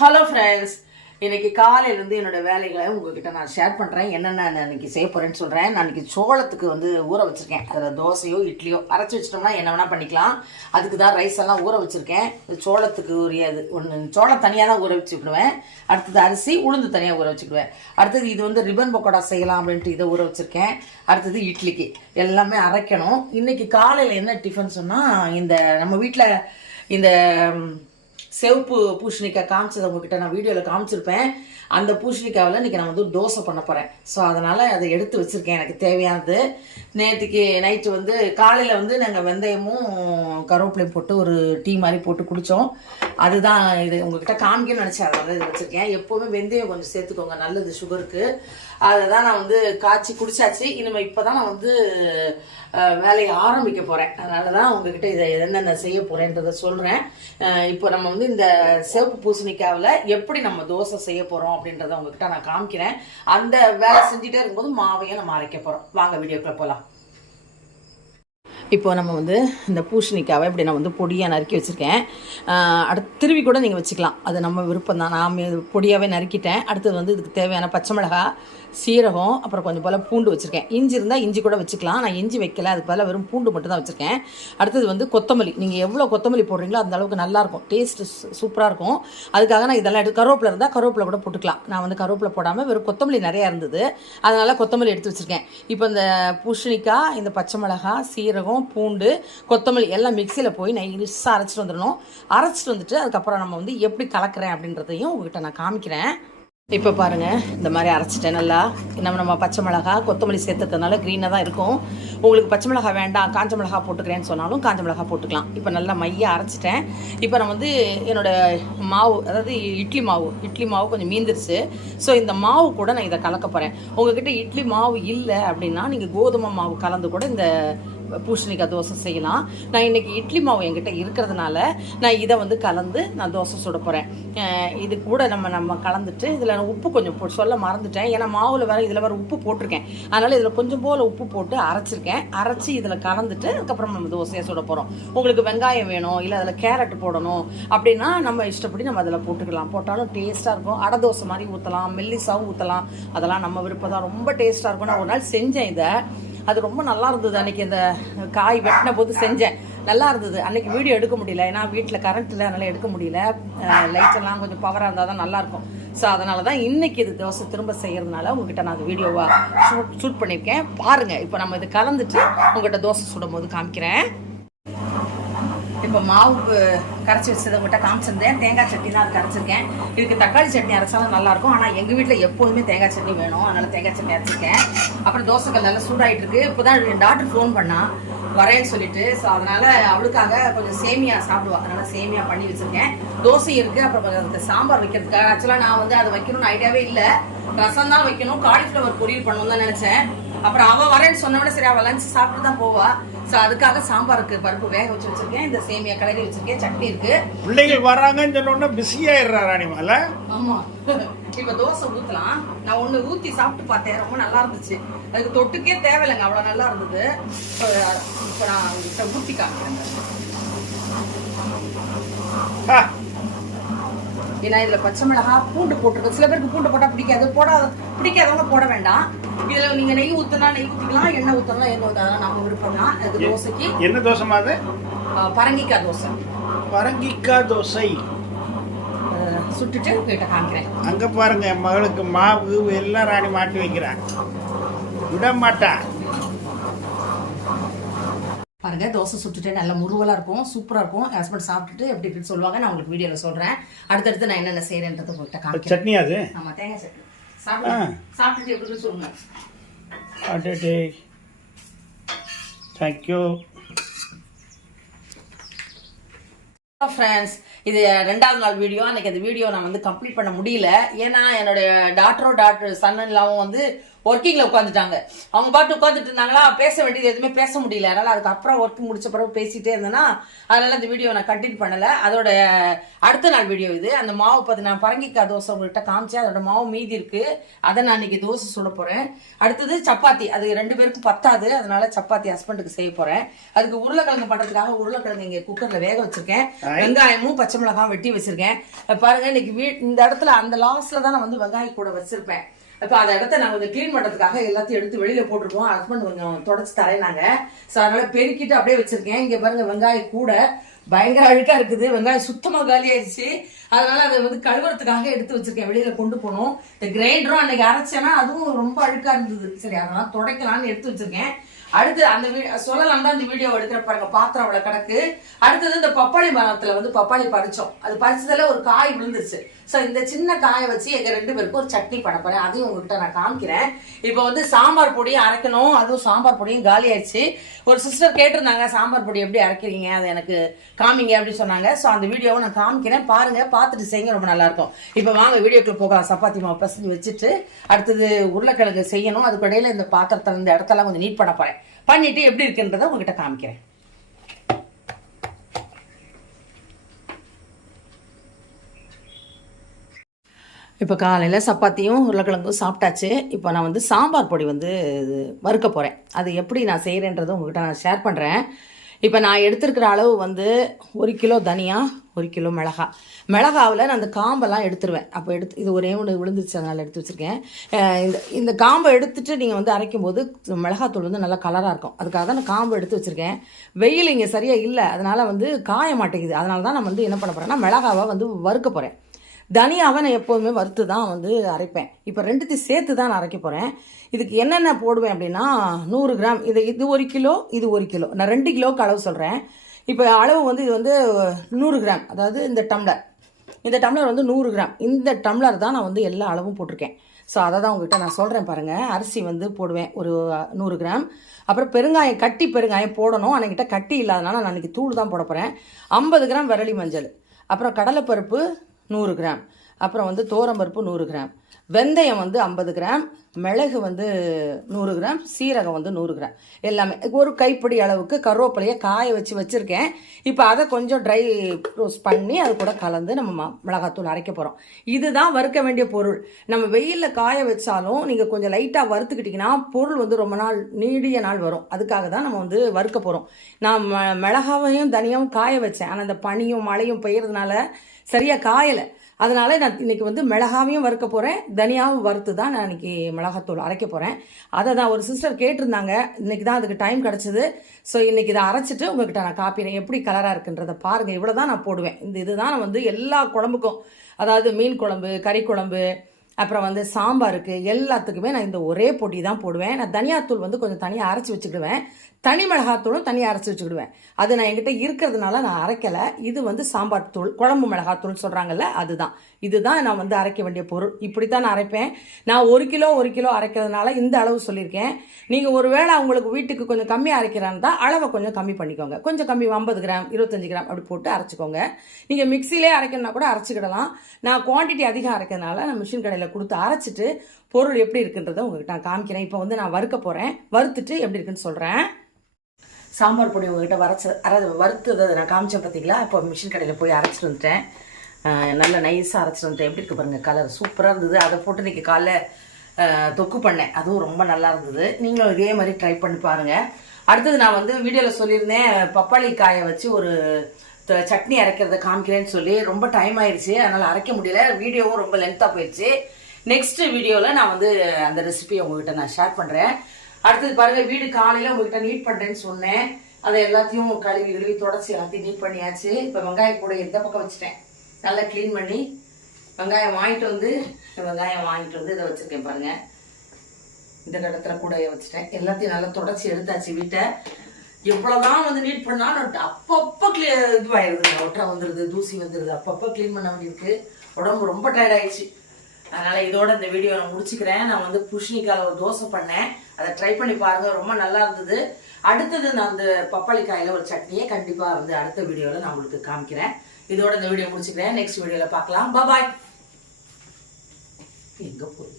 Hello friends இன்னைக்கு காலையிலேருந்து என்னோட வேலைகளை உங்ககிட்ட நான் ஷேர் பண்ணுறேன் என்னென்ன நான் இன்றைக்கி செய்ய போகிறேன்னு சொல்கிறேன் நான் இன்றைக்கி சோளத்துக்கு வந்து ஊற வச்சுருக்கேன். அதில் தோசையோ இட்லியோ அரைச்சி வச்சிட்டோம்னா என்ன வேணால் பண்ணிக்கலாம். அதுக்கு தான் ரைஸ் எல்லாம் ஊற வச்சுருக்கேன். இது சோளத்துக்கு உரியது ஒன்று சோளம் தனியாக தான் ஊற வச்சுக்கிடுவேன் அடுத்தது அரிசி உளுந்து தனியாக ஊற வச்சுக்கிடுவேன் அடுத்தது இது வந்து ரிப்பன் பக்கோடா செய்யலாம் அப்படின்ட்டு இதை ஊற வச்சுருக்கேன். அடுத்தது இட்லிக்கு. எல்லாமே அரைக்கணும். இன்றைக்கி காலையில் என்ன டிஃபன் சொன்னால் இந்த நம்ம வீட்டில் இந்த சிவப்பு பூசணிக்காய் காமிச்சதை உங்ககிட்ட நான் வீடியோவில் காமிச்சிருப்பேன். அந்த பூசணிக்காவில் இன்றைக்கி நான் வந்து தோசை பண்ண போகிறேன் ஸோ அதனால் அதை எடுத்து வச்சுருக்கேன். எனக்கு தேவையானது. நேற்றுக்கு நைட்டு வந்து காலையில் வந்து நாங்கள் வெந்தயமும் கருவேப்பிலையும் போட்டு ஒரு டீ மாதிரி போட்டு குடித்தோம் அதுதான் இது உங்ககிட்ட காமிக்கணும்னு நினச்சேன். அதனால இது வச்சுருக்கேன். எப்போவுமே வெந்தயம் கொஞ்சம் சேர்த்துக்கோங்க. நல்லது சுகருக்கு அதை தான் நான் வந்து காய்ச்சி குடிச்சாச்சு. இனிமேல் இப்போ தான் நான் வந்து வேலையை ஆரம்பிக்க போகிறேன் அதனால தான் உங்ககிட்ட இதை என்னென்ன செய்ய போகிறேன்றதை சொல்கிறேன் இப்போ நம்ம வந்து இந்த சிவப்பு பூசணிக்காவில் எப்படி நம்ம தோசை செய்ய போகிறோம் அப்படின்றத உங்ககிட்ட நான் காமிக்கிறேன். அந்த வேலை செஞ்சுட்டே இருக்கும்போது மாவையும் நம்ம அரைக்க போகிறோம் வாங்க வீடியோக்குள்ளே போகலாம் இப்போ நம்ம வந்து இந்த பூசணிக்காவை இப்படி நான் வந்து பொடியாக நறுக்கி வச்சுருக்கேன். அடுத்து திருவி கூட நீங்கள் வச்சுக்கலாம். அது நம்ம விருப்பம் தான் நான் பொடியாகவே நறுக்கிட்டேன். அடுத்தது வந்து இதுக்கு தேவையான பச்சை மிளகாய் சீரகம் அப்புறம் கொஞ்சம் போல் பூண்டு வச்சுருக்கேன். இஞ்சி இருந்தால் இஞ்சி கூட வச்சுக்கலாம். நான் இஞ்சி வைக்கல. அதுக்கு பதிலாக வெறும் பூண்டு மட்டும் தான் வச்சுருக்கேன். அடுத்தது வந்து கொத்தமல்லி. நீங்கள் எவ்வளோ கொத்தமல்லி போடுறீங்களோ அந்த அளவுக்கு நல்லாயிருக்கும் டேஸ்ட்டு சூப்பராக இருக்கும். அதுக்காக நான் இதெல்லாம் எடுத்து கருவேப்பிலை இருந்தால் கருவேப்பிலை கூட போட்டுக்கலாம். நான் வந்து கருவேப்பிலை போடாமல் வெறும் கொத்தமல்லி நிறையா இருந்தது. அதனால் கொத்தமல்லி எடுத்து வச்சுருக்கேன். இப்போ இந்த பூஷணிக்காய் இந்த பச்சை மிளகாய் சீரகம் பூண்டு கொத்தமல்லி எல்லாம் மிக்சியில் போய் நைஸாக அரைச்சிட்டு வந்துடணும். அரைச்சிட்டு வந்துட்டு அதுக்கப்புறம் நம்ம வந்து எப்படி கலக்கிறேன் அப்படின்றதையும் உங்ககிட்ட நான் காமிக்கிறேன். இப்போ பாருங்கள் இந்த மாதிரி அரைச்சிட்டேன் நல்லா. நம்ம நம்ம பச்சை மிளகா கொத்தமல்லி சேர்த்துக்கிறதுனால க்ரீனாக தான் இருக்கும். உங்களுக்கு பச்சை மிளகா வேண்டாம் காஞ்ச மிளகா போட்டுக்கிறேன்னு சொன்னாலும் காஞ்ச மிளகா போட்டுக்கலாம். இப்போ நல்லா மைய அரைச்சிட்டேன். இப்போ நான் வந்து என்னோடய மாவு அதாவது இட்லி மாவு இட்லி மாவு கொஞ்சம் மீந்துருச்சு. ஸோ இந்த மாவு கூட நான் இதை கலக்க போகிறேன் உங்ககிட்ட இட்லி மாவு இல்லை அப்படின்னா நீங்கள் கோதுமை மாவு கலந்து கூட இந்த பூசணிக்காய் தோசை செய்யலாம். நான் இன்னைக்கு இட்லி மாவு என்கிட்ட இருக்கிறதுனால நான் இதை வந்து கலந்து நான் தோசை சுட போகிறேன் இது கூட நம்ம நம்ம கலந்துட்டு இதில் நான் உப்பு கொஞ்சம் போட்டு சொல்ல மறந்துட்டேன். ஏன்னா மாவில் வேறு இதில் வேறு உப்பு போட்டிருக்கேன். அதனால் இதில் கொஞ்சம் போல் உப்பு போட்டு அரைச்சிருக்கேன். அரைச்சி இதில் கலந்துட்டு அதுக்கப்புறம் நம்ம தோசையை சுட போகிறோம் உங்களுக்கு வெங்காயம் வேணும் இல்லை அதில் கேரட் போடணும் அப்படின்னா நம்ம இஷ்டப்படி நம்ம அதில் போட்டுக்கலாம். போட்டாலும் டேஸ்ட்டாக இருக்கும். அடை தோசை மாதிரி ஊற்றலாம் மெல்லிசாவும் ஊற்றலாம் அதெல்லாம் நம்ம விருப்பம் தான் ரொம்ப டேஸ்ட்டாக இருக்கும். நான் ஒரு நாள் செஞ்சேன் இதை. அது ரொம்ப நல்லா இருந்தது. அன்னைக்கு இந்த காய் வெட்டின போது செஞ்சேன். நல்லா இருந்தது. அன்னைக்கு வீடியோ எடுக்க முடியல. ஏன்னா வீட்டில் கரண்ட் இல்லை. அதனால் எடுக்க முடியல. லைட் எல்லாம் கொஞ்சம் பவராக இருந்தால் தான் நல்லாயிருக்கும் ஸோ அதனால தான் இன்றைக்கி இது தோசை திரும்ப செய்கிறதுனால உங்ககிட்ட நான் அந்த வீடியோவாக ஷூட் ஷூட் பண்ணியிருக்கேன். பாருங்கள் இப்போ நம்ம இது கலந்துட்டு உங்கள்கிட்ட தோசை சுடும் போது காமிக்கிறேன். இப்போ மாவுக்கு கரைச்சி வச்சதை உங்கள்கிட்ட காமிச்சிருந்தேன். தேங்காய் சட்னி தான் அது கரைச்சிருக்கேன். இதுக்கு தக்காளி சட்னி அரைச்சாலும் நல்லாயிருக்கும். ஆனால் எங்கள் வீட்டில் எப்போதுமே தேங்காய் சட்னி வேணும். அதனால் தேங்காய் சட்னி அரைச்சிருக்கேன். அப்புறம் தோசைக்கல் நல்லா சூடாகிட்டு இருக்கு இப்போ தான் என் டாக்டர் ஃபோன் பண்ணால் வரேன்னு சொல்லிட்டு. ஸோ அதனால் அவளுக்காக கொஞ்சம் சேமியா சாப்பிடுவாங்க அதனால் சேமியா பண்ணி வச்சுருக்கேன். தோசை இருக்குது அப்புறம் கொஞ்சம் சாம்பார் வைக்கிறதுக்காக. ஆக்சுவலாக நான் வந்து அதை வைக்கணும்னு ஐடியாவே இல்லை. ரசம் தான் வைக்கணும். காலிஃப்ளவர் பொரியல் பண்ணணும் தான் நினச்சேன். அப்புறம் அவள் வரேன்னு சொன்ன விட சரி அவள் லஞ்ச் சாப்பிட்டு தான் போவா. ஸோ அதுக்காக சாம்பாருக்கு பருப்பு வேக வச்சு வச்சிருக்கேன் இந்த சேமியா கிளறி வச்சிருக்கேன் சட்னி இருக்கு. பிள்ளைகள் வர்றாங்கன்னு சொன்ன உடனே பிஸியாயிடுறா ராணிமால ஆமா. இப்ப தோசை ஊத்தலாம். நான் ஒண்ணு ஊத்தி சாப்பிட்டு பார்த்தேன் ரொம்ப நல்லா இருந்துச்சு. அதுக்கு தொட்டுக்கே தேவையில்லைங்க அவ்வளவு நல்லா இருந்தது. இப்ப நான் ஊத்தி காமிக்கிறேன். ஏன்னா இதுல பச்சை மிளகா பூண்டு போட்டிருக்கு சில பேருக்கு பூண்டு போட்டா பிடிக்காது. போடாத பிடிக்காதவங்க போட வேண்டாம். இதுல நீங்க நெய் ஊத்துனா நெய் ஊத்திக்கலாம் எண்ணெய் ஊத்தலாம் எண்ணெய் ஊத்தலாம் நம்ம விருப்பம் தான். அது தோசைக்கு. என்ன தோசைமா அது? ஆ, பரங்கிக்காய் தோசை. பரங்கிக்காய் தோசை. சுட்டுட்டு உங்ககிட்ட காமிக்கிறேன். அங்க பாருங்க மகளுக்கு மாவு எல்லாம் ராணி மாட்டி வைக்கிறான் விட மாட்டா. பாருங்க தோசை சுட்டுட்டு நல்ல முருவலா இருக்கும் சூப்பரா இருக்கும். ஹஸ்பண்ட் சாப்பிட்டுட்டு எப்படி இருக்குன்னு சொல்லுவாங்க நான் உங்களுக்கு வீடியோல சொல்றேன். அடுத்தடுத்து நான் என்னென்ன செய்யறேன்றதை உங்கள்கிட்ட காமிக்கிறேன். சட்னி அது? ஆமா தேங்காய் சட்னி. சாப்பிட்டு சாப்பிட்டுட்டு எப்படி சொல்லுங்க. அடே தேங்க்யூ ஃப்ரெண்ட்ஸ் இது ரெண்டாவது நாள் வீடியோ அன்னைக்கு அந்த வீடியோ நான் வந்து கம்ப்ளீட் பண்ண முடியல. ஏன்னா என்னுடைய டாக்டரோ டாக்டர் சன்னன்லாவும் வந்து ஒர்க்கிங்ல உட்காந்துட்டாங்க அவங்க பாட்டு உட்காந்துட்டு இருந்தாங்களா? பேச வேண்டியது எதுவுமே பேச முடியல. அதனால அதுக்கப்புறம் ஒர்க் முடிச்ச பிறகு பேசிட்டே இருந்தேன்னா அதனால இந்த வீடியோ நான் கண்டினியூ பண்ணல. அதோட அடுத்த நாள் வீடியோ இது. அந்த மாவு பார்த்து நான் பரங்கிக்காய் தோசை உங்கள்கிட்ட காமிச்சேன். அதோட மாவு மீதி இருக்கு. அதை நான் இன்னைக்கு தோசை சுட போறேன். அடுத்தது சப்பாத்தி. அது ரெண்டு பேருக்கும் பத்தாது. அதனால சப்பாத்தி ஹஸ்பண்டுக்கு செய்ய போறேன். அதுக்கு உருளைக்கிழங்கு பண்றதுக்காக உருளைக்கிழங்கு இங்க குக்கர்ல வேக வச்சிருக்கேன். வெங்காயமும் பச்சை மிளகாயும் வெட்டி வச்சிருக்கேன். பாருங்க இன்னைக்கு வீ இந்த இடத்துல அந்த லாஸ்ட்ல தான் நான் வந்து வெங்காயம் கூட வச்சிருப்பேன். இப்போ அந்த இடத்த நாங்கள் கொஞ்சம் க்ளீன் பண்ணுறதுக்காக எல்லாத்தையும் எடுத்து வெளியில் போட்டிருக்கோம். ஹஸ்பண்ட் கொஞ்சம் தொடச்சி தரையினாங்க ஸோ அதனால் பெருக்கிட்டு அப்படியே வச்சிருக்கேன். இங்கே பாருங்கள் வெங்காயம் கூட பயங்கர அழுக்காக இருக்குது. வெங்காயம் சுத்தமாக காலியாயிடுச்சு அதனால் அதை வந்து கழுவுறதுக்காக எடுத்து வச்சுருக்கேன். வெளியில் கொண்டு போகணும். இந்த கிரைண்டரும் அன்றைக்கி அரைச்சேன்னா அதுவும் ரொம்ப அழுக்காக இருந்தது. சரி அதெல்லாம் துடைக்கலாம்னு எடுத்து வச்சுருக்கேன். அடுத்து அந்த சொல்லலாம் தான் இந்த வீடியோ எடுக்கிற பாருங்க பாத்திரம் அவ்வளவு கிடக்கு. அடுத்தது இந்த பப்பாளி மரத்துல வந்து பப்பாளி பறிச்சோம். அது பறிச்சதுல ஒரு காய் விழுந்துருச்சு. ஸோ இந்த சின்ன காயை வச்சு எங்க ரெண்டு பேருக்கும் ஒரு சட்னி பண்ண போறேன். அதையும் உங்ககிட்ட நான் காமிக்கிறேன். இப்போ வந்து சாம்பார் பொடியும் அரைக்கணும். அதுவும் சாம்பார் பொடியும் காலி ஆயிடுச்சு. ஒரு சிஸ்டர் கேட்டிருந்தாங்க சாம்பார் பொடி எப்படி அரைக்கிறீங்க? அதை எனக்கு காமிங்க அப்படின்னு சொன்னாங்க. ஸோ அந்த வீடியோவை நான் காமிக்கிறேன். பாருங்க பார்த்துட்டு செய்யுங்க ரொம்ப நல்லா இருக்கும். இப்போ வாங்க வீடியோக்குள்ள போகலாம். சப்பாத்தி மாவு பசங்க வச்சுட்டு அடுத்தது உருளைக்கிழங்கு செய்யணும். அதுக்கு இடையில இந்த பாத்திரத்தில் இந்த இடத்தெல்லாம் கொஞ்சம் நீட் பண்ண போறேன். பண்ணிட்டு எப்படி இருக்குன்றதை உங்ககிட்ட காமிக்கிறேன். இப்போ காலையில் சப்பாத்தியும் உருளைக்கிழங்கும் சாப்பிட்டாச்சு. இப்போ நான் வந்து சாம்பார் பொடி வந்து வறுக்க போகிறேன் அது எப்படி நான் செய்கிறேன்றதை உங்ககிட்ட நான் ஷேர் பண்ணுறேன் இப்போ நான் எடுத்துருக்கிற அளவு வந்து ஒரு கிலோ தனியாக ஒரு கிலோ மிளகா. மிளகாவில் நான் அந்த காம்பெல்லாம் எடுத்துருவேன். அப்போ எடுத்து இது ஒரே ஒன்று விழுந்துருச்சு அதனால் எடுத்து வச்சுருக்கேன். இந்த இந்த காம்பை எடுத்துகிட்டு நீங்கள் வந்து அரைக்கும் போது மிளகாத்தூள் வந்து நல்லா கலராக இருக்கும். அதுக்காக தான் நான் காம்பை எடுத்து வச்சுருக்கேன். வெயில் இங்கே சரியாக இல்லை அதனால் வந்து காய மாட்டேங்குது. அதனால தான் நான் வந்து என்ன பண்ண போகிறேன்னா மிளகாவை வந்து வறுக்க போகிறேன் தனியாவை நான் எப்போதுமே வறுத்து தான் வந்து அரைப்பேன். இப்போ ரெண்டுத்தையும் சேர்த்து தான் நான் அரைக்க போகிறேன் இதுக்கு என்னென்ன போடுவேன் அப்படின்னா நூறு கிராம் இது இது ஒரு கிலோ இது ஒரு கிலோ. நான் ரெண்டு கிலோவுக்கு அளவு சொல்கிறேன் இப்போ அளவு வந்து இது வந்து நூறு கிராம். அதாவது இந்த டம்ளர். இந்த டம்ளர் வந்து நூறு கிராம். இந்த டம்ளர் தான் நான் வந்து எல்லா அளவும் போட்டிருக்கேன். ஸோ அதை தான் உங்ககிட்ட நான் சொல்கிறேன் பாருங்கள் அரிசி வந்து போடுவேன் ஒரு நூறு கிராம். அப்புறம் பெருங்காயம் கட்டி பெருங்காயம் போடணும். அன்னைக்கிட்ட கட்டி இல்லாதனால நான் அன்றைக்கி தூள் தான் போட போகிறேன் ஐம்பது கிராம் விரலி மஞ்சள். அப்புறம் கடலைப்பருப்பு நூறு கிராம். அப்புறம் வந்து தோரம்பருப்பு நூறு கிராம். வெந்தயம் வந்து ஐம்பது கிராம். மிளகு வந்து நூறு கிராம். சீரகம் வந்து நூறு கிராம். எல்லாமே. ஒரு கைப்பிடி அளவுக்கு கருவேப்பிலையை காய வச்சு வச்சுருக்கேன். இப்போ அதை கொஞ்சம் ட்ரை ரோஸ்ட் பண்ணி அது கூட கலந்து நம்ம ம- மிளகாத்தூள் அரைக்க போகிறோம் இதுதான் வறுக்க வேண்டிய பொருள். நம்ம வெயிலில் காய வச்சாலும் நீங்கள் கொஞ்சம் லைட்டாக வறுத்துக்கிட்டிங்கன்னா பொருள் வந்து ரொம்ப நாள் நீடிய நாள் வரும். அதுக்காக தான் நம்ம வந்து வறுக்க போகிறோம் நான் ம- மிளகாவையும் தனியாகவும் காய வச்சேன். ஆனால் அந்த பனியும் மழையும் பெய்யறதுனால சரியாக காயலை. அதனால நான் இன்றைக்கி வந்து மிளகாவையும் வறுக்க போகிறேன் தனியாவும் வறுத்து தான் நான் இன்றைக்கி மிளகாத்தூள் அரைக்க போகிறேன் அதை தான் ஒரு சிஸ்டர் கேட்டிருந்தாங்க. இன்றைக்கி தான் அதுக்கு டைம் கிடச்சிது. ஸோ இன்றைக்கி இதை அரைச்சிட்டு உங்கள்கிட்ட நான் காப்பிடுறேன் எப்படி கலராக இருக்குன்றதை பாருங்கள் இவ்வளோ தான் நான் போடுவேன். இந்த இதுதான் நான் வந்து எல்லா குழம்புக்கும். அதாவது மீன் குழம்பு கறி குழம்பு அப்புறம் வந்து சாம்பாருக்கு எல்லாத்துக்குமே நான் இந்த ஒரே பொடி தான் போடுவேன். நான் தனியாத்தூள் வந்து கொஞ்சம் தனியாக அரைச்சி வச்சுக்கிடுவேன். தனி மிளகாத்தூளும் தனியாக அரைச்சி வச்சுக்கிடுவேன். அது நான் என்கிட்ட இருக்கிறதுனால நான் அரைக்கலை. இது வந்து சாம்பார் தூள் குழம்பு மிளகாத்தூள் சொல்கிறாங்கல்ல அதுதான். இதுதான் நான் வந்து அரைக்க வேண்டிய பொருள். இப்படி தான் நான் அரைப்பேன். நான் ஒரு கிலோ ஒரு கிலோ அரைக்கிறதுனால இந்த அளவு சொல்லியிருக்கேன். நீங்கள் ஒரு வேளை உங்களுக்கு வீட்டுக்கு கொஞ்சம் கம்மியாக அரைக்கிறான்னு தான் அளவை கொஞ்சம் கம்மி பண்ணிக்கோங்க. கொஞ்சம் கம்மி ஐம்பது கிராம் இருபத்தஞ்சி கிராம் அப்படி போட்டு அரைச்சிக்கோங்க. நீங்கள் மிக்சிலே அரைக்கணும்னா கூட அரைச்சிக்கிடலாம். நான் குவான்டிட்டி அதிகம் அரைக்கிறதுனால நான் மிஷின் கடையில் கொடுத்து அரைச்சிட்டு பொருள் எப்படி இருக்குன்றதை உங்ககிட்ட நான் காமிக்கிறேன். இப்போ வந்து நான் வறுக்க போகிறேன் வறுத்துட்டு எப்படி இருக்குன்னு சொல்கிறேன் சாம்பார் பொடி உங்ககிட்ட வரைச்ச அரை வறுத்ததை நான் காமிச்சேன் பார்த்தீங்களா இப்போ மிஷின் கடையில் போய் அரைச்சிட்டு வந்துட்டேன். நல்ல நைஸாக அரைச்சிட்டு வந்துட்டேன். எப்படி இருக்கு பாருங்கள் கலர் சூப்பராக இருந்தது. அதை போட்டு இன்னைக்கு காலைல தொக்கு பண்ணேன். அதுவும் ரொம்ப நல்லா இருந்தது. நீங்களும் இதே மாதிரி ட்ரை பண்ணி பாருங்கள் அடுத்தது நான் வந்து வீடியோவில் சொல்லியிருந்தேன் பப்பாளி காயை வச்சு ஒரு சட்னி அரைக்கிறத காமிக்கிறேன்னு சொல்லி ரொம்ப டைம் ஆயிடுச்சு. அதனால் அரைக்க முடியல. வீடியோவும் ரொம்ப லென்த்தாக போயிடுச்சு. நெக்ஸ்ட் வீடியோவில் நான் வந்து அந்த ரெசிபியை உங்ககிட்ட நான் ஷேர் பண்ணுறேன் அடுத்தது பாருங்கள் வீடு காலையில் உங்ககிட்ட நீட் பண்ணுறேன்னு சொன்னேன். அதை எல்லாத்தையும் கழுவி கழுவி தொடச்சி எல்லாத்தையும் நீட் பண்ணியாச்சு. இப்போ வெங்காயம் கூட எந்த பக்கம் வச்சுட்டேன்? நல்லா க்ளீன் பண்ணி வெங்காயம் வாங்கிட்டு வந்து வெங்காயம் வாங்கிட்டு வந்து இதை வச்சுருக்கேன் பாருங்கள் இந்த கடத்துல கூட வச்சுட்டேன். எல்லாத்தையும் நல்லா தொடச்சி எடுத்தாச்சு வீட்டை. எவ்வளவுதான் வந்து நீட் பண்ணாலும் அப்பப்போ கிளீ இதுவாயிருது. ஒட்டா வந்துடுது தூசி வந்துடுது அப்பப்போ க்ளீன் பண்ண வேண்டியிருக்கு. உடம்பு ரொம்ப டயர்ட் ஆயிடுச்சு. அதனால இதோட இந்த வீடியோ நான் முடிச்சுக்கிறேன். நான் வந்து புஷ்ணிக்கால ஒரு தோசை பண்ணேன். அதை ட்ரை பண்ணி பாருங்க. ரொம்ப நல்லா இருந்தது. அடுத்தது நான் அந்த பப்பாளிக்காயில் ஒரு சட்னியை கண்டிப்பா வந்து அடுத்த வீடியோல நான் உங்களுக்கு காமிக்கிறேன். இதோட இந்த வீடியோ முடிச்சுக்கிறேன். நெக்ஸ்ட் வீடியோல பார்க்கலாம். பாய் எங்க போய்